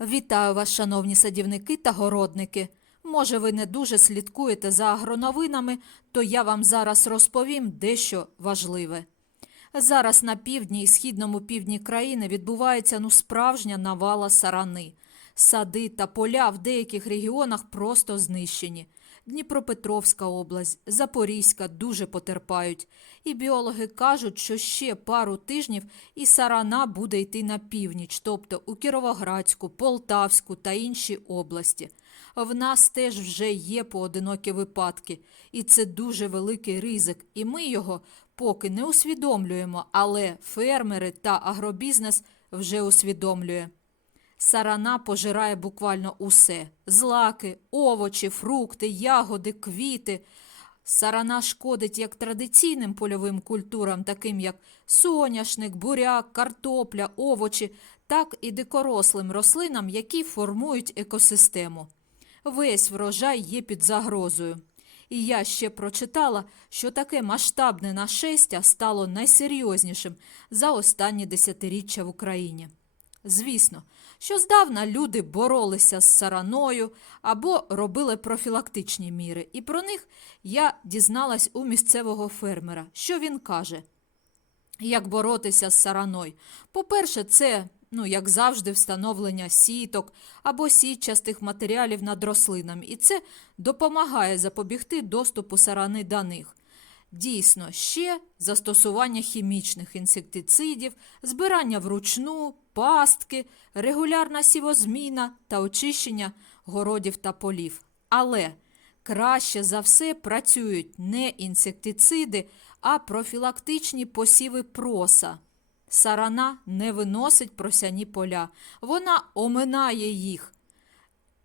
Вітаю вас, шановні садівники та городники. Може, ви не дуже слідкуєте за агроновинами, то я вам зараз розповім дещо важливе. Зараз на півдні і східному півдні країни відбувається ну справжня навала сарани. Сади та поля в деяких регіонах просто знищені. Дніпропетровська область, Запорізька дуже потерпають. І біологи кажуть, що ще пару тижнів і сарана буде йти на північ, тобто у Кіровоградську, Полтавську та інші області. В нас теж вже є поодинокі випадки, і це дуже великий ризик, і ми його поки не усвідомлюємо, але фермери та агробізнес вже усвідомлює. Сарана пожирає буквально усе: злаки, овочі, фрукти, ягоди, квіти. Сарана шкодить як традиційним польовим культурам, таким як соняшник, буряк, картопля, овочі, так і дикорослим рослинам, які формують екосистему. Весь врожай є під загрозою. І я ще прочитала, що таке масштабне нашестя стало найсерйознішим за останні десятиріччя в Україні. Звісно, що здавна люди боролися з сараною або робили профілактичні міри, і про них я дізналась у місцевого фермера, що він каже. Як боротися з сараною? По-перше, це, ну, як завжди, встановлення сіток або сітчастих матеріалів над рослинами, і це допомагає запобігти доступу сарани до них. Дійсно, ще застосування хімічних інсектицидів, збирання вручну, пастки, регулярна сівозміна та очищення городів та полів. Але краще за все працюють не інсектициди, а профілактичні посіви проса. Сарана не виносить просяні поля, вона оминає їх.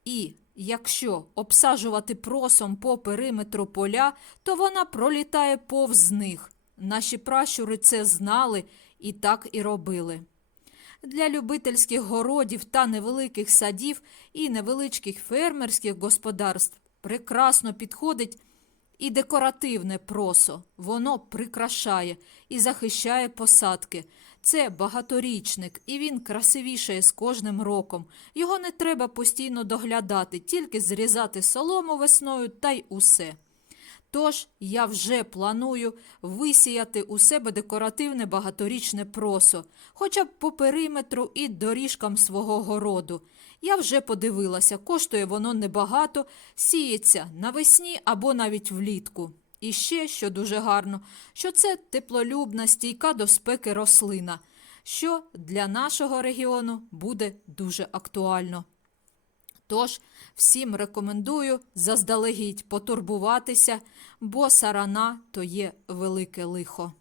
І якщо обсаджувати просом по периметру поля, то вона пролітає повз них. Наші пращури це знали і так і робили. Для любительських городів та невеликих садів і невеличких фермерських господарств прекрасно підходить і декоративне просо. Воно прикрашає і захищає посадки. Це багаторічник, і він красивішає з кожним роком. Його не треба постійно доглядати, тільки зрізати солому весною та й усе. Тож я вже планую висіяти у себе декоративне багаторічне просо, хоча б по периметру і доріжкам свого городу. Я вже подивилася, коштує воно небагато, сіється навесні або навіть влітку. І ще, що дуже гарно, що це теплолюбна, стійка до спеки рослина, що для нашого регіону буде дуже актуально. Тож всім рекомендую заздалегідь потурбуватися, бо сарана то є велике лихо.